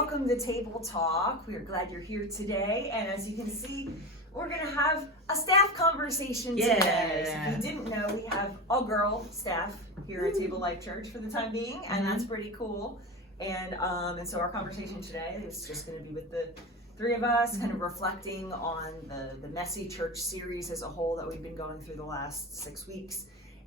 welcome to Table Talk. We are glad you're here today, and as you can see, we're going to have a staff conversation today. So if you didn't know, we have all-girl staff here at Table Life Church for the time being, and that's pretty cool. And so our conversation today is just going to be with the three of us, kind of reflecting on the Messy Church series as a whole that we've been going through the last 6 weeks.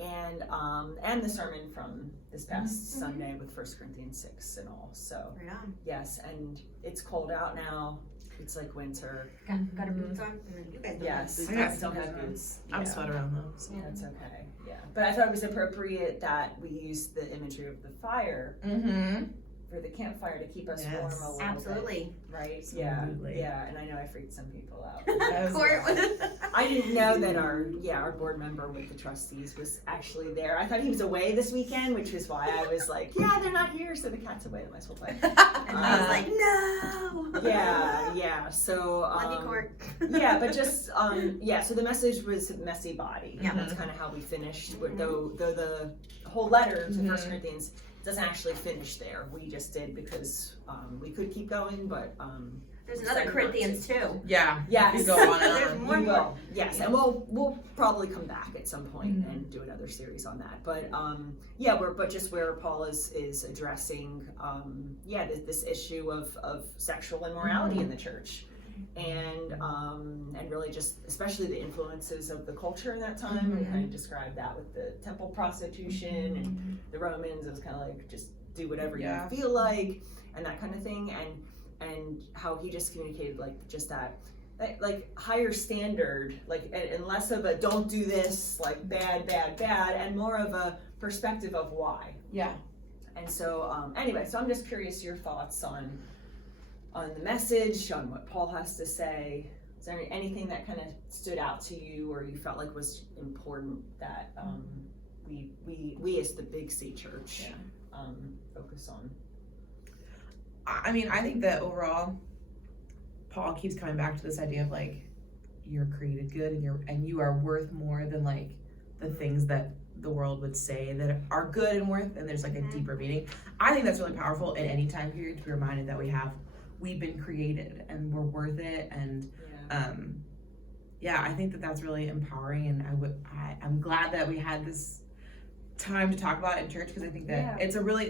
And the sermon from this past Sunday with 1 Corinthians 6 and all. So yes, and it's cold out now. It's like winter. Got our boots on? You guys don't have boots. I'm sweat around them. So. That's okay. Yeah, but I thought it was appropriate that we used the imagery of the fire for the campfire to keep us warm a little bit. Right? Absolutely. Yeah, and I know I freaked some people out. I didn't know that our board member with the trustees was actually there. I thought he was away this weekend, which is why I was like, yeah, they're not here, so the cat's away, they might as well play. And I was like, no! Yeah, so yeah, but just so the message was messy body. Yeah. That's kind of how we finished. Though the whole letter to 1 Corinthians doesn't actually finish there. We just did because we could keep going, but there's another Corinthians too. Yeah. Yes. Go on There's more. Yes, and we'll probably come back at some point and do another series on that. But but just where Paul is addressing this issue of sexual immorality in the church. And really just especially the influences of the culture in that time. We kind of described that with the temple prostitution and the Romans. It was kind of like just do whatever you feel like and that kind of thing. And how he just communicated like just that like higher standard, like and less of a don't do this, like bad, and more of a perspective of why. Yeah. And so anyway, so I'm just curious your thoughts on the message, on what Paul has to say. Is there anything that kind of stood out to you or you felt like was important that we as the Big C Church focus on? I mean, I think that overall, Paul keeps coming back to this idea of like you're created good and you are worth more than like the things that the world would say that are good and worth, and there's like a deeper meaning. I think that's really powerful in any time period to be reminded that we've been created and we're worth it, and I think that that's really empowering, and I'm glad that we had this time to talk about it in church, because I think that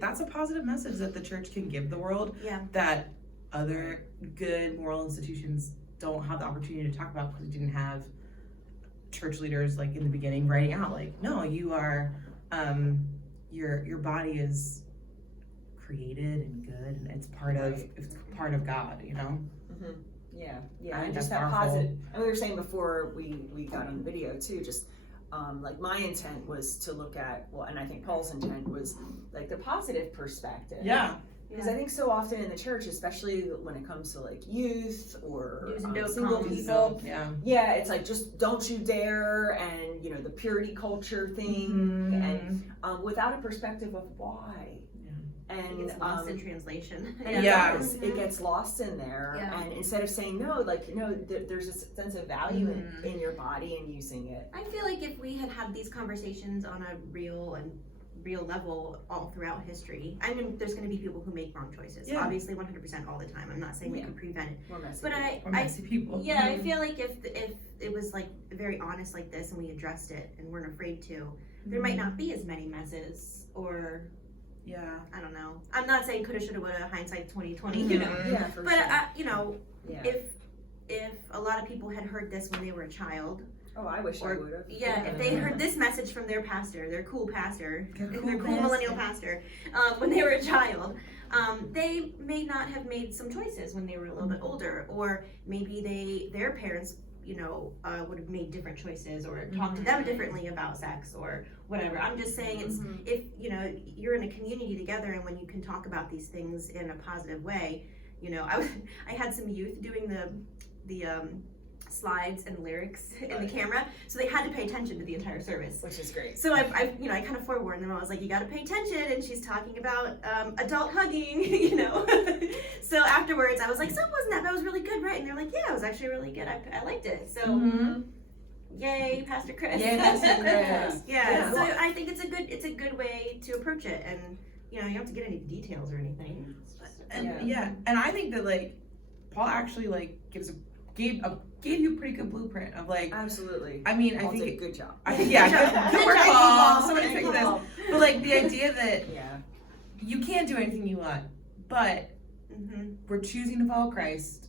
that's a positive message that the church can give the world that other good moral institutions don't have the opportunity to talk about because we didn't have church leaders like in the beginning writing out like, no, you are your body is created and good, and it's part of God, you know. And just that positive. And we were saying before we got on the video too, just like my intent was to look at and I think Paul's intent was like the positive perspective. Because I think so often in the church, especially when it comes to like youth or single people, it's like just don't you dare, and you know the purity culture thing, and without a perspective of why. And it gets lost in translation. It gets lost in there, and instead of saying no, there's a sense of value in your body and using it. I feel like if we had these conversations on a real level all throughout history, I mean, there's going to be people who make wrong choices. Obviously, 100% all the time. I'm not saying we can prevent it, but we're messy people. I feel like if it was like very honest like this and we addressed it and weren't afraid to, there might not be as many messes or. I don't know. I'm not saying coulda, shoulda, woulda, hindsight 2020, you know. But if a lot of people had heard this when they were a child. Oh, I wish I would have. If they heard this message from their pastor, their cool millennial pastor, when they were a child, they may not have made some choices when they were a little bit older, or maybe their parents, would have made different choices or talked to them differently about sex or whatever. I'm just saying it's if you're in a community together, and when you can talk about these things in a positive way, I had some youth doing the slides and lyrics in the camera, so they had to pay attention to the entire service, which is great. So I kind of forewarned them. I was like, you got to pay attention, and she's talking about adult hugging, So afterwards, I was like, so wasn't that was really good, right? And they're like, yeah, it was actually really good. I liked it. So yay, Pastor Chris. Yay, Pastor Chris. So I think it's a good way to approach it, and you don't have to get any details or anything. And and I think that like Paul actually like gave you a pretty good blueprint of like. Absolutely. I mean, Paul I think did a good job. I think yeah, good work, job, Paul. Paul. Somebody fix this. But like the idea that Yeah. you can't do anything you want, but we're choosing to follow Christ.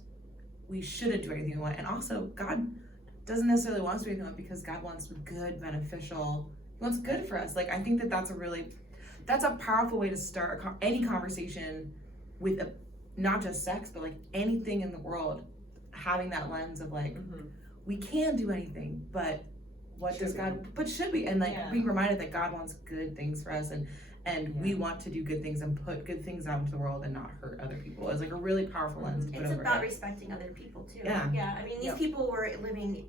We shouldn't do anything we want, and also God doesn't necessarily want us to do anything we want because God wants good, beneficial. He wants good for us. Like I think that that's a powerful way to start any conversation with not just sex, but like anything in the world. Having that lens of like, we can do anything, but what does God? But should we? And like being reminded that God wants good things for us, and we want to do good things and put good things out into the world and not hurt other people is like a really powerful lens to put It's over about it. respecting other people too. Yeah. I mean, these people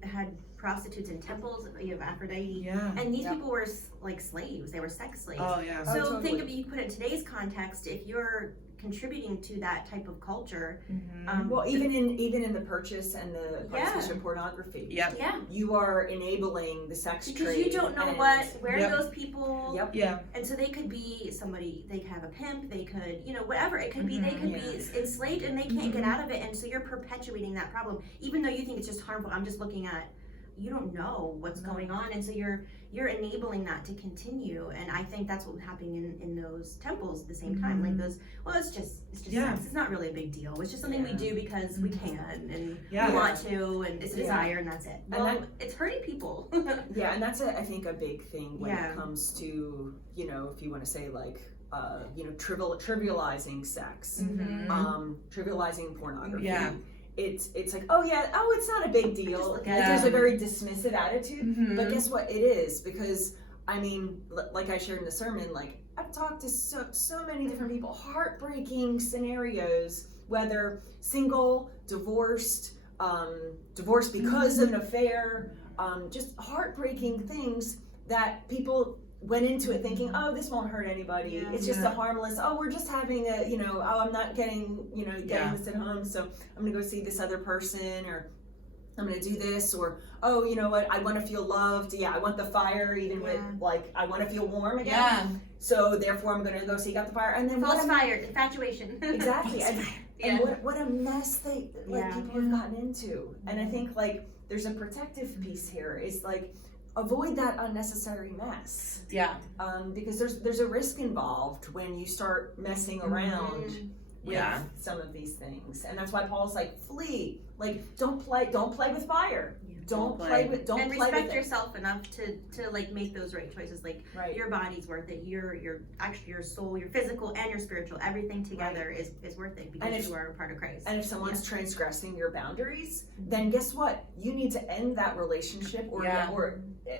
had prostitutes in temples. You have Aphrodite. Yeah. And these people were like slaves. They were sex slaves. Oh yeah. So totally. think of, you put it in today's context, if you're contributing to that type of culture. Well, even in the purchase and the purchase of pornography. Yep. Yeah. You are enabling the sex Because trade. you don't know and- where those people. Yep. Yeah. And so they could be somebody, they could have a pimp, they could, whatever. It could be, they could be enslaved and they can't get out of it. And so you're perpetuating that problem. Even though you think it's just harmful, I'm just looking at, you don't know what's going on. And so you're enabling that to continue. And I think that's what's happening in those temples at the same time. Like those, it's just sex. It's not really a big deal. It's just something we do because we can and we want to, and it's a desire, and that's it. Well, it's hurting people. Yeah, and that's I think a big thing when Yeah. it comes to, if you want to say like, trivializing sex, trivializing pornography. Yeah. It's like, it's not a big deal. look at Like, it. there's a very dismissive attitude, but Mhm. guess what? It is, because I mean, like I shared in the sermon, like I've talked to so many different people, heartbreaking scenarios, whether single, divorced because of an affair, just heartbreaking things that people went into it thinking, this won't hurt anybody. Yeah. It's just a harmless, we're just having I'm not getting this at home, so I'm gonna go see this other person, or I'm gonna do this, or you know what, I want to feel loved. I want the fire, even with like I want to feel warm again. Yeah. So therefore, I'm gonna go seek out the fire, and then False fire, infatuation. exactly, and Yeah. what a mess people have gotten into. And I think like there's a protective piece here. Is like avoid that unnecessary mess. Yeah. Because there's a risk involved when you start messing around with some of these things, and that's why Paul's like, flee. Like, don't play with fire. Don't play with respect it. yourself enough to like make those right choices. Like your body's worth it. Your soul, your physical and your spiritual, everything together is worth it because you are a part of Christ. And if someone's transgressing your boundaries, then guess what? You need to end that relationship, or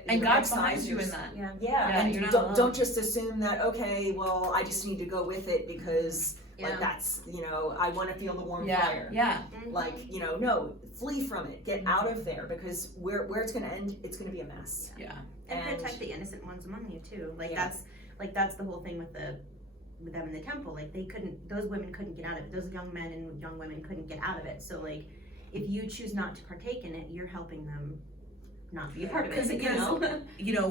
and God excise finds you in that. and you're not don't just assume that, okay, well, I just need to go with it because like that's I want to feel the warm fire. Yeah. Like, no, flee from it. Get out of there, because where it's going to end, it's going to be a mess. Yeah. And protect the innocent ones among you too. Like that's the whole thing with them in the temple. Like those women couldn't get out of it. Those young men and young women couldn't get out of it. So like if you choose not to partake in it, you're helping them not be a part of it. We Same have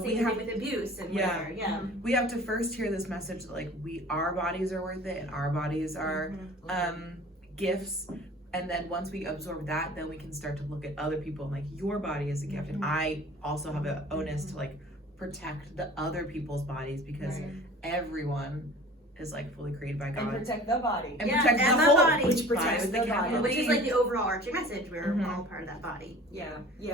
thing with abuse and whatever. Yeah. We have to first hear this message that like our bodies are worth it and our bodies are gifts. And then once we absorb that, then we can start to look at other people and like your body is a gift. And I also have an onus to like protect the other people's bodies, because everyone is like fully created by God. And protect the body. And protect the and whole body. Which protects the body. Which is like the overarching message. We're all part of that body. Yeah,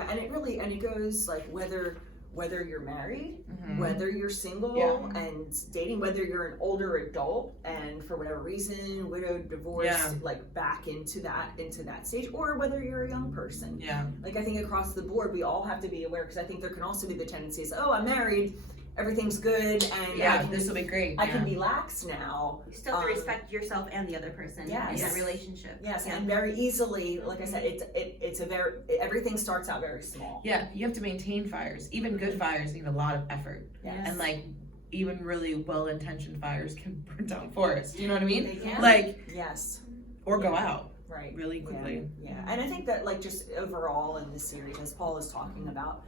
and it goes like whether you're married, whether you're single and dating, whether you're an older adult and for whatever reason, widowed, divorced, like back into that stage, or whether you're a young person. Yeah. Like I think across the board, we all have to be aware, because I think there can also be the tendencies, I'm married, everything's good, and this will be great. I can be lax now. You still have to respect yourself and the other person in that relationship. Yes, and very easily, like I said, it's everything starts out very small. Yeah, you have to maintain fires. Even good fires need a lot of effort. Yes. And like even really well-intentioned fires can burn down forests. You know what I mean? They can. Like or go out right really quickly. Yeah, and I think that like just overall in this series, as Paul is talking about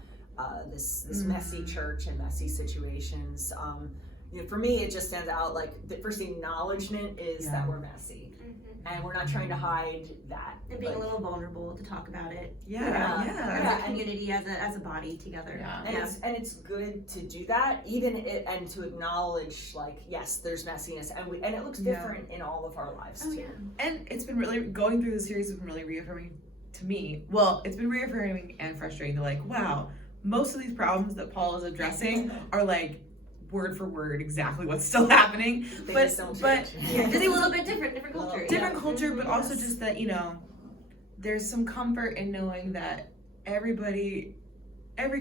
this messy church and messy situations, you know, for me, it just stands out like the first acknowledgement is Yeah. that we're messy, and we're not trying to hide that. And being like, a little vulnerable to talk about it. Yeah. As a community, as a body together. Yeah. and it's good to do that, and to acknowledge like, yes, there's messiness, and it looks Yeah. different in all of our lives Oh too. yeah. And it's been really, going through the series has been really reaffirming to me. Well, it's been reaffirming and frustrating to like, wow, most of these problems that Paul is addressing are like word for word exactly what's still happening. They But- just don't but- change. Yeah, just a little bit different Well, culture. Different yeah. culture, but also Yes. just that, you know, there's some comfort in knowing that every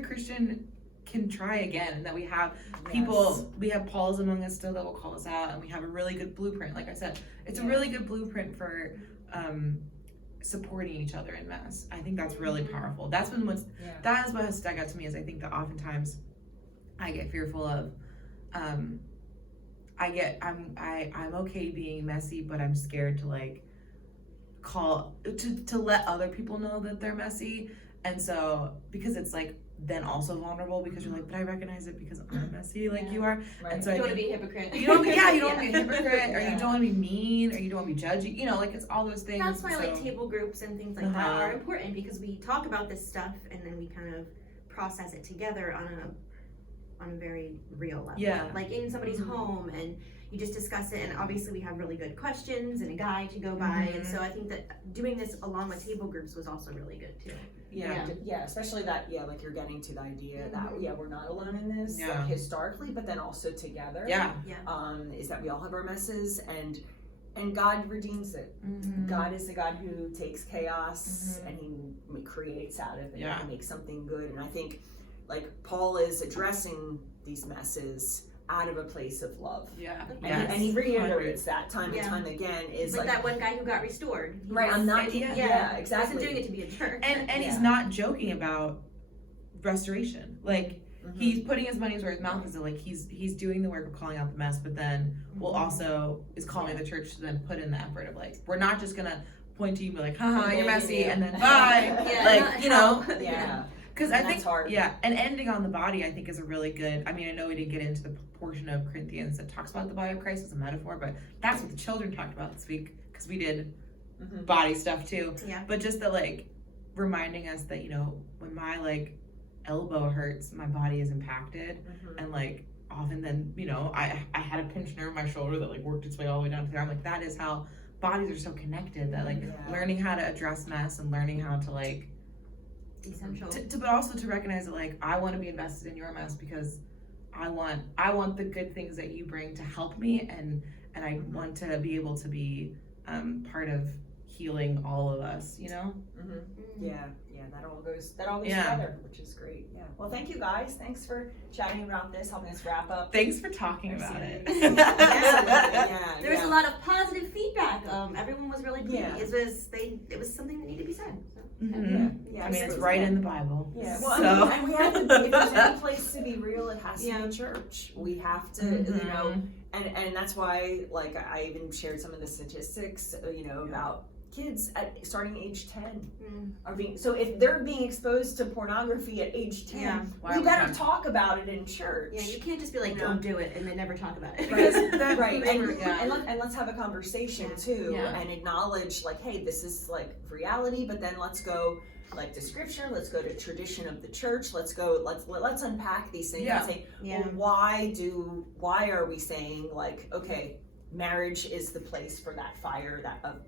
Christian can try again, and that we have people, we have Pauls among us still that will call us out, and we have a really good blueprint. Like I said, it's a Yeah. really good blueprint for supporting each other in mess. I think that's really powerful. That is what has stuck out to me, is I think that oftentimes I get fearful of I'm okay being messy, but I'm scared to like to let other people know that they're messy. And so, because it's like then also vulnerable, because you're like, but I recognize it because I'm messy like you are. Right. And so You I don't want to think be a hypocrite. you don't you don't want to be a hypocrite, or Yeah. you don't want to be mean, or you don't want to be judgy, you know, like it's all those things. That's why So- like table groups and things like that Uh-huh. are important, because we talk about this stuff and then we kind of process it together on a very real level. Yeah. Like in somebody's Mhm. home, and you just discuss it, and obviously we have really good questions and a guide to go by, and Mhm. so I think that doing this along with table groups was also really good too. Yeah. Especially that, like you're getting to the idea that, Mhm. we're not alone in this, Yeah. like historically, but then also together. Yeah. Is that we all have our messes, and God redeems it. Mhm. God is the God who takes chaos Mhm. and he creates out of it, Yeah. and he makes something good. And I think like Paul is addressing these messes out of a place of love. Yeah. And, Yes. and he reiterates that time Yeah. and time again, is It's like that one guy who got restored. He right, was- I'm not, Yeah. yeah, He exactly. wasn't doing it to be a jerk. And he's Yeah. not joking about restoration. Like, Mhm. he's putting his money's where his mouth is. Like he's doing the work of calling out the mess, but then will also is calling the church to then put in the effort of like, we're not just gonna point to you and be like, haha, you're messy, and then bye. Yeah, like, not you know, help. Yeah. because And I that's think hard. yeah, and ending on the body I think is a really good. I mean, I know we didn't get into the portion of Corinthians that talks about the body of Christ as a metaphor, but that's what the children talked about this week, because we did Mhm. body stuff too. Yeah. But just the like reminding us that, you know, when my like elbow hurts, my body is impacted, Mhm. and like often then, you know, I had a pinched nerve in my shoulder that like worked its way all the way down to there. I'm like, that is how bodies are so connected, that like Yeah. learning how to address mess and learning how to like Essential. but also to recognize that like I want to be invested in your mess, because I want the good things that you bring to help me, and I want to be able to be part of healing all of us, you know. Mhm. Yeah, that all goes Yeah. together, which is great. Yeah. Well, thank you guys. Thanks for chatting about this, helping us wrap up. Thanks for talking our about it. series. Yeah, There was a lot of positive feedback. Everyone was really pleased. Yeah. It was something that needed to be said. So. Mhm. Yeah, I mean, it's so- right in the Bible. Yeah, well, So. and we have to be, if there's any place to be real, it has to Yeah. be church. We have to, Mhm. you know, and that's why, like, I even shared some of the statistics, about kids starting age 10 are being, so if they're being exposed to pornography at age 10, Yeah. Why we better not? talk about it in church. Yeah, you can't just be like, You know? don't do it, and then never talk about it. Because that- right, yeah. and let's have a conversation Yeah. too, Yeah. and acknowledge like, hey, this is like reality, but then let's go like to scripture, let's go to tradition of the church, let's unpack these things Yeah. and say, Yeah. well, why are we saying like, okay, marriage is the place for that fire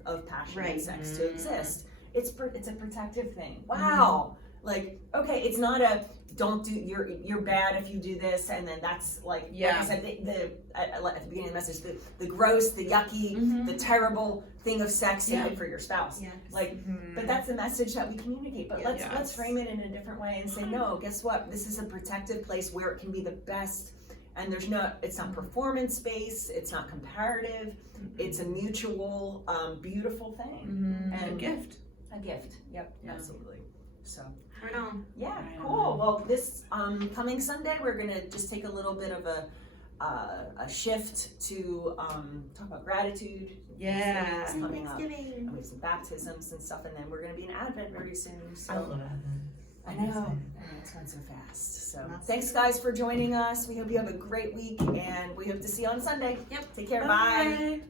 of passion Right. and sex to Mhm. exist. It's a protective thing. Wow. Like, okay, it's not a don't do, you're bad if you do this, and then that's like Yeah. I said, at the beginning of the message, the gross, the yucky, Mhm. the terrible thing of sex Yeah. even for your spouse. Yeah. Like, Mhm. but that's the message that we communicate. But Yeah. let's Yes. frame it in a different way and say, no, guess what? This is a protective place where it can be the best, and it's not performance based, it's not comparative, it's a mutual, beautiful thing. Mhm. And a gift. A gift. Yep, Yeah. absolutely. So Right on. yeah, Right cool. on. Well, this coming Sunday, we're gonna just take a little bit of a shift to talk about gratitude. Yeah. Things coming up. Thanksgiving. And we have some baptisms and stuff, and then we're gonna be in Advent very soon. So I love that. I know, it's gone so fast. So That's thanks guys for joining us. We hope you have a great week and we hope to see you on Sunday. Yep. Take care. Bye. Bye.